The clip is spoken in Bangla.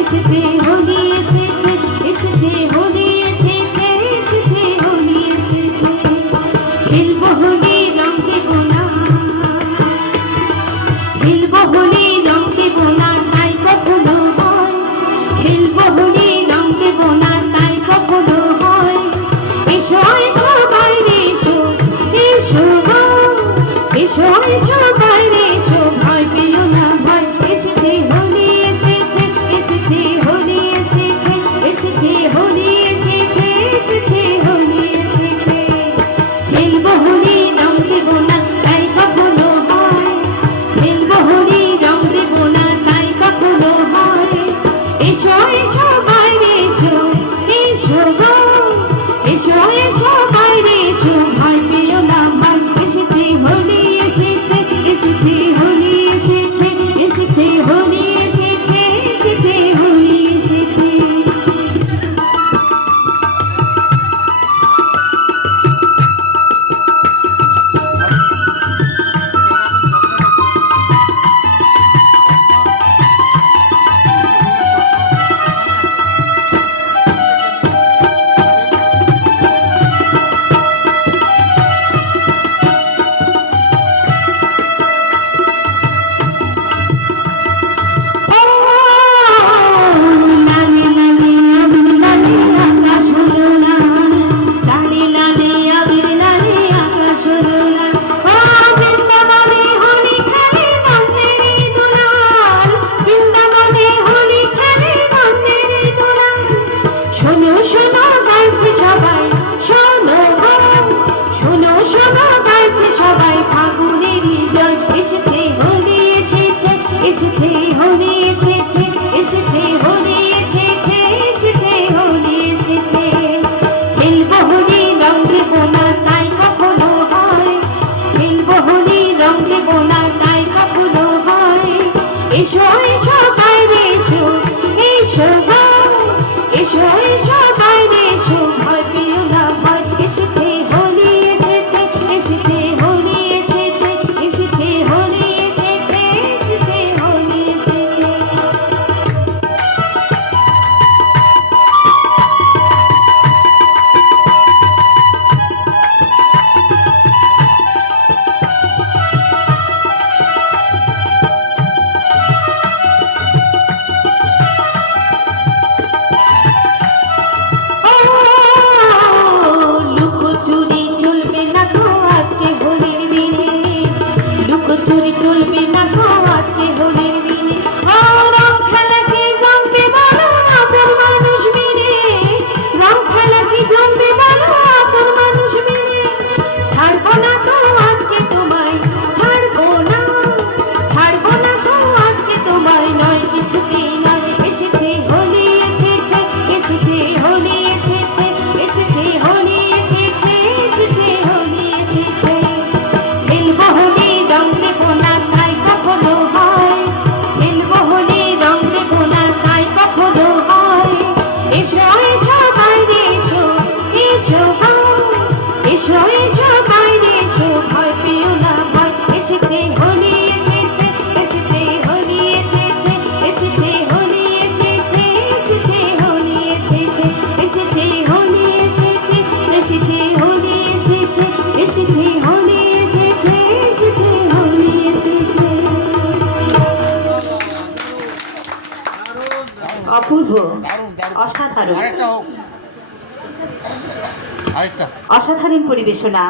এসেছে হোলি এসেছে, এসেছে হোলি এসেছে, এসেছে হোলি এসেছে। খেলবো হোলি রং দেব না, খেলবো হোলি রং দেব না তাই কখনো হয়। খেলবো হোলি রং দেব না তাই কখনো হয়। এসো এসো বাইরে এসো, এসো গো এসো, এসো বাইরে এসো, ভয় পেও না ভয়। এসেছে হোলি এসেছে, এসেছে হোলি এসেছে, এসেছে হোলি এসেছে, এসেছে হোলি এসেছে। খেলবো হোলি রং দেব না তাই কখনো হয়। খেলবো হোলি রং দেব না তাই কখনো হয়। এসো এসো বাইরে এসো, এসো গো এসো, এসো বাইরে এসো, ভয় পেও না ভয়। এসেছে হোলি এসেছে, এসেছে হোলি এসেছে, এসেছে হোলি এসেছে, এসেছে হোলি এসেছে। শোনো শোনো গাইছে সবাই, শোনো গো শোনো শোনো গাইছে সবাই, ফাগুনেরই জয়। এসেছে হোলি এসেছে, এসেছে হোলি এসেছে, এসেছে হোলি এসেছে, এসেছে হোলি এসেছে। খেলবো হোলি রং দেব না তাই কখনো হয়। খেলবো হোলি রং দেব না তাই কখনো হয়। এসো এসো বাইরে এসো, এসো গো এসো এসো বাইরে এসো, ভয় পেও না ভয়। এসেছে হোলি এসেছে, এসেছে হোলি এসেছে, এসেছে হোলি এসেছে, এসেছে হোলি এসেছে। লুকোচুরি চলবে না তো আজকে হোলির দিনে, লুকোচুরি চলবে না তো আজকে হোলির দিনে। রং খেলা কি জমবে বলো আপন মানুষ মিলে, রং খেলা কি জমবে বলো আপন মানুষ মিলে। ছাড়বো না তো আজকে তোমায়, ছাড়বো না, ছাড়বো না তো আজকে তোমায়, নয় কিছুতেই নয়। এসেছে হোলি এসেছে, এসেছে হোলি এসেছে, এসেছে হোলি এসেছে, এসেছে হোলি এসেছে। খেলবো হোলি রং দেব না তাই কখনো হয়। খেলবো হোলি রং দেব না তাই কখনো হয়। এসো এসো বাইরে এসো, এসো গো এসো, এসো বাইরে এসো, ভয় পেও না ভয়। এসেছে হোলি এসেছে, এসেছে হোলি এসেছে, এসেছে হোলি এসেছে, এসেছে হোলি এসেছে, এসেছে হোলি এসেছে, এসেছে হোলি এসেছে, এসেছে হোলি এসেছে, এসেছে হোলি এসেছে। অপূর্ব, অসাধারণ, অসাধারণ পরিবেশনা।